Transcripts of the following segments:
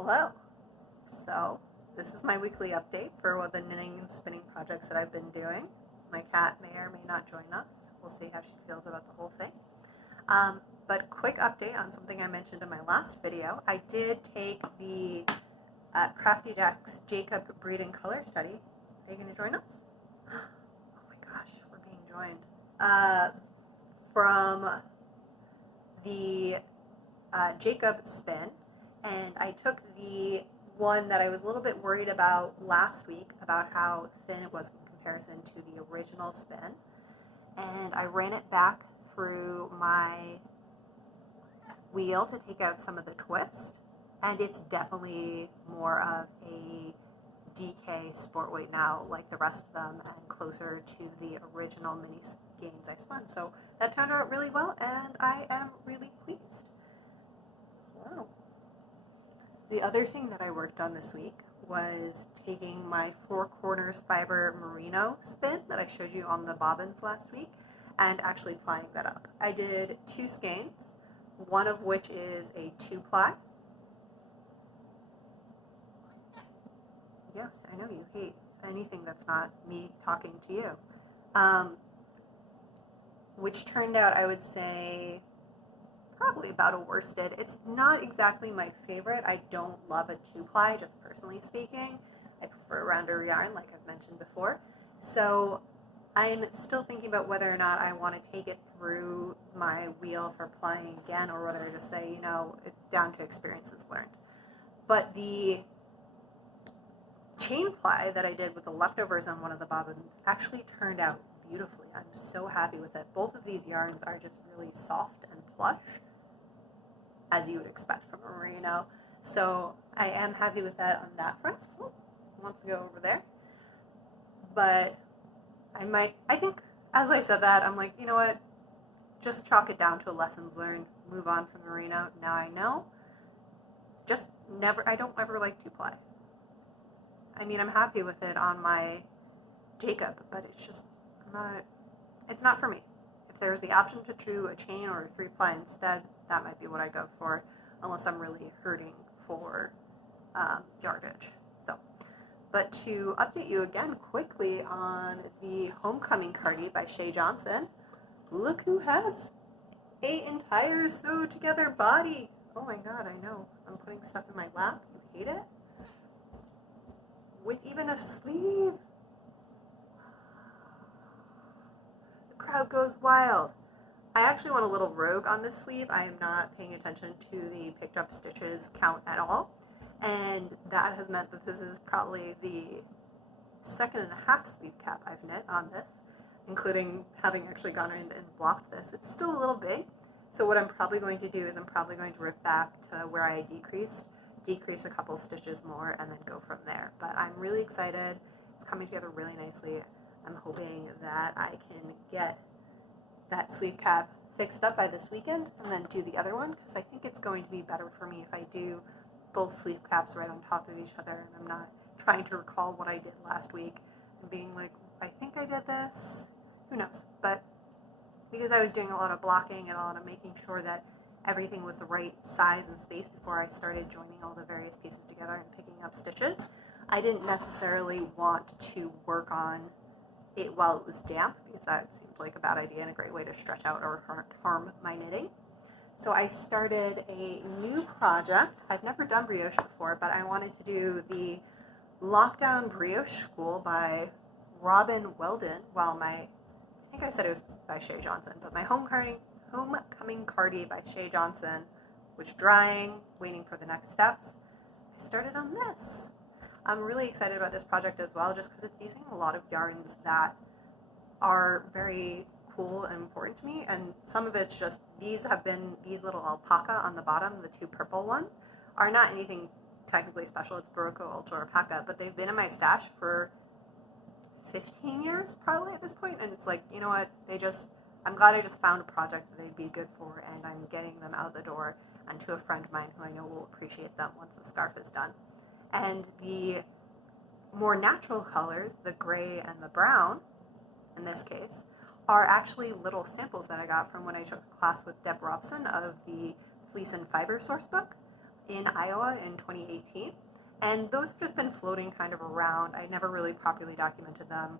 Hello. So, this is my weekly update for the knitting and spinning projects that I've been doing. My cat may or may not join us. We'll see how she feels about the whole thing. But quick update on something I mentioned in my last video. I did take the Crafty Jack's Jacob breeding color study. Are you going to join us? Oh my gosh, we're being joined. From the Jacob spin, and I took the one that I was a little bit worried about last week about how thin it was in comparison to the original spin, and I ran it back through my wheel to take out some of the twist, and it's definitely more of a DK sport weight now, like the rest of them, and closer to the original mini skeins I spun. So that turned out really well, and I am really pleased. Wow. The other thing that I worked on this week was taking my 4 corners fiber merino spin that I showed you on the bobbins last week and actually plying that up. I did 2 skeins, one of which is a 2-ply. Yes, I know you hate anything that's not me talking to you. Which turned out, I would say, probably about a worsted. It's not exactly my favorite. I don't love a 2-ply, just personally speaking. I prefer a rounder yarn, like I've mentioned before. So I'm still thinking about whether or not I want to take it through my wheel for plying again, or whether to say, you know, it's down to experiences learned. But the chain ply that I did with the leftovers on one of the bobbins actually turned out beautifully. I'm so happy with it. Both of these yarns are just really soft and plush, as you would expect from a merino. So I am happy with that on that front. Oh, wants to go over there. But I think as I said that, I'm like, you know what, just chalk it down to a lessons learned, move on from merino. Now I know. Just never, I don't ever like 2-ply. I mean, I'm happy with it on my Jacob, but it's just not, it's not for me. If there's the option to do a chain or a 3-ply instead, that might be what I go for, unless I'm really hurting for yardage. So, but to update you again quickly on the Homecoming Cardi by Shay Johnson, look who has an entire sewed together body. Oh my god, I know. I'm putting stuff in my lap. You hate it? With even a sleeve. The crowd goes wild. I actually went a little rogue on this sleeve. I am not paying attention to the picked up stitches count at all, and that has meant that this is probably the 2.5 sleeve cap I've knit on this, including having actually gone in and blocked this. It's still a little big, so what I'm probably going to do is I'm probably going to rip back to where I decrease a couple stitches more, and then go from there. But I'm really excited. It's coming together really nicely. I'm hoping that I can get that sleeve cap fixed up by this weekend and then do the other one, because I think it's going to be better for me if I do both sleeve caps right on top of each other, and I'm not trying to recall what I did last week and being like, I think I did this. Who knows? But because I was doing a lot of blocking and a lot of making sure that everything was the right size and space before I started joining all the various pieces together and picking up stitches, I didn't necessarily want to work on it while it was damp, because that seemed like a bad idea and a great way to stretch out or harm my knitting. So I started a new project. I've never done Brioche before, but I wanted to do the Lockdown Brioche School by Robynn Waldon, while I think I said it was by Shay Johnson, but my Homecoming Cardi by Shay Johnson was drying, waiting for the next steps. I started on this. I'm really excited about this project as well, just because it's using a lot of yarns that are very cool and important to me, and some of it's just, these little alpaca on the bottom, the 2 purple ones, are not anything technically special. It's Brioche Ultra Alpaca, but they've been in my stash for 15 years probably at this point, and it's like, you know what, I'm glad I just found a project that they'd be good for, and I'm getting them out the door and to a friend of mine who I know will appreciate them once the scarf is done. And the more natural colors, the gray and the brown, in this case, are actually little samples that I got from when I took a class with Deb Robson of the Fleece and Fiber source book. in Iowa in 2018, and those have just been floating kind of around. I never really properly documented them.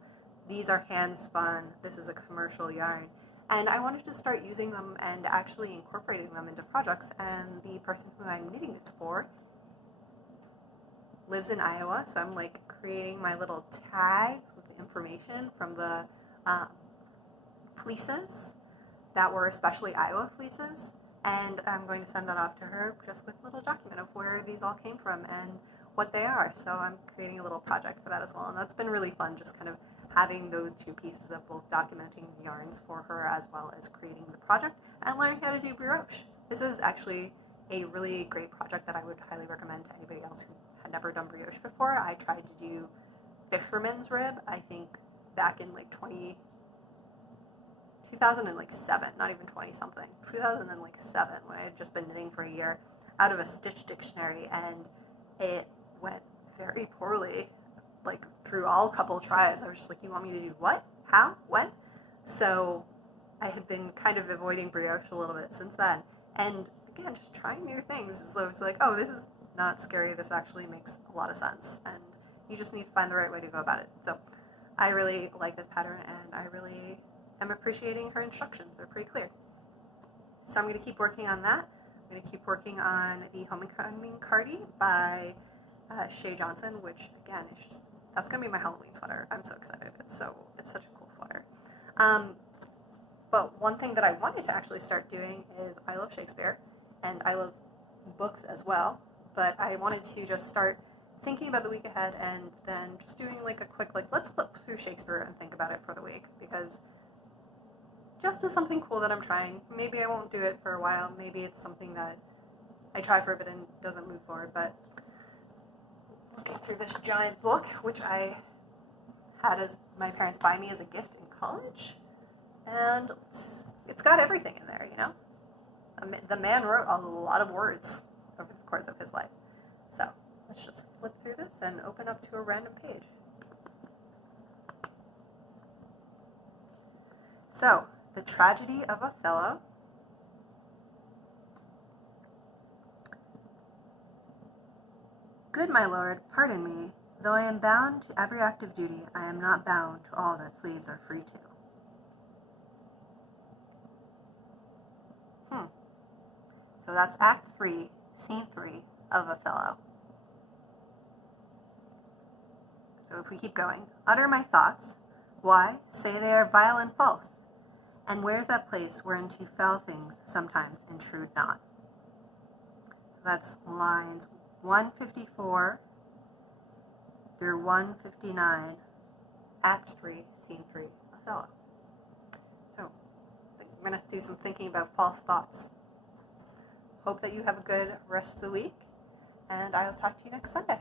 These are hand spun, this is a commercial yarn, and I wanted to start using them and actually incorporating them into projects, and the person who I'm knitting this for lives in Iowa, so I'm like creating my little tags with the information from the fleeces that were especially Iowa fleeces, and I'm going to send that off to her just with a little document of where these all came from and what they are. So I'm creating a little project for that as well, and that's been really fun, just kind of having those two pieces of both documenting the yarns for her as well as creating the project and learning how to do brioche. This is actually a really great project that I would highly recommend to anybody else who had never done brioche before. I tried to do fisherman's rib, I think back in like 2007, not even 20 something, 2007, when I had just been knitting for a year, out of a Stitch dictionary, and it went very poorly, like through all couple tries. I was just like, you want me to do what? How? When? So I had been kind of avoiding brioche a little bit since then, and again, just trying new things. So it's like, oh, this is not scary, this actually makes a lot of sense, and you just need to find the right way to go about it. So I really like this pattern, and I really am appreciating her instructions. They're pretty clear. So I'm going to keep working on that. I'm going to keep working on the Homecoming Cardi by Shay Johnson, which again is just, that's going to be my Halloween sweater. I'm so excited. It's such a cool sweater. But one thing that I wanted to actually start doing is, I love Shakespeare and I love books as well, but I wanted to just start thinking about the week ahead and then just doing like a quick, like, let's flip through Shakespeare and think about it for the week, because just as something cool that I'm trying. Maybe I won't do it for a while. Maybe it's something that I try for a bit and doesn't move forward. But looking through this giant book, which I had as my parents buy me as a gift in college, and it's got everything in there, you know? The man wrote a lot of words over the course of his life. So let's just flip through this and open up to a random page. So, the tragedy of Othello. Good my lord, pardon me, though I am bound to every act of duty, I am not bound to all that slaves are free to. So that's Act 3, Scene 3 of Othello. So if we keep going, utter my thoughts, why, say they are vile and false, and where's that place whereunto foul things sometimes intrude not? That's lines 154 through 159, Act 3, Scene 3, Othello. So, I'm going to do some thinking about false thoughts. Hope that you have a good rest of the week, and I'll talk to you next Sunday.